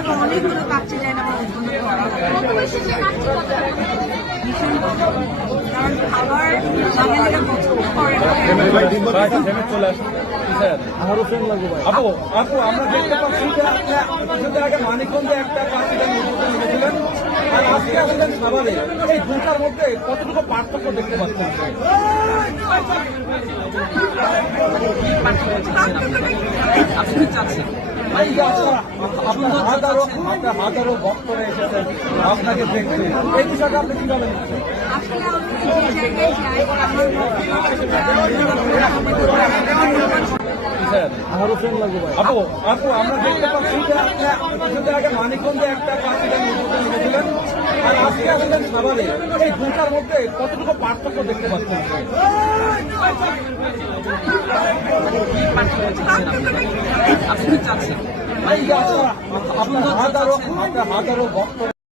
হয়তো অনেকগুলো কাচ্চি যায় না কারণ খাবার বাঙালিরা পছন্দ করে আমারও ফ্রেন্ড লাগবে ভাই। আপু আপু আমরা দেখতে পাচ্ছি যে আপনি কিছুদিন আগে মানিকগঞ্জে একটা কাশিটা নিয়েছিলেন আর আজকে আসলেন সাভারে, এই দুটার মধ্যে কতটুকু পার্থক্য দেখতে পাচ্ছেন? আপনি চাচ্ছেন এই যে আপনার হাজারো ভক্তরা এসেছেন আপনাকে দেখতে, এই বিষয়টা আপনি কিভাবে নিচ্ছেন? আসলে আমি যে জায়গায় যাই আমারও ফ্রেন্ড লাগবে ভাই। আপু আপু আমরা দেখতে পাচ্ছি যে আপনি কিছুদিন আগে মানিকগঞ্জে একটা কাশিটা নিয়েছিলেন আর আজকে আসলেন সাভারে, এই দুটার মধ্যে কতটুকু পার্থক্য দেখতে পাচ্ছেন? আপনি চাচ্ছেন এই যে আপনার হাজারো ভক্ত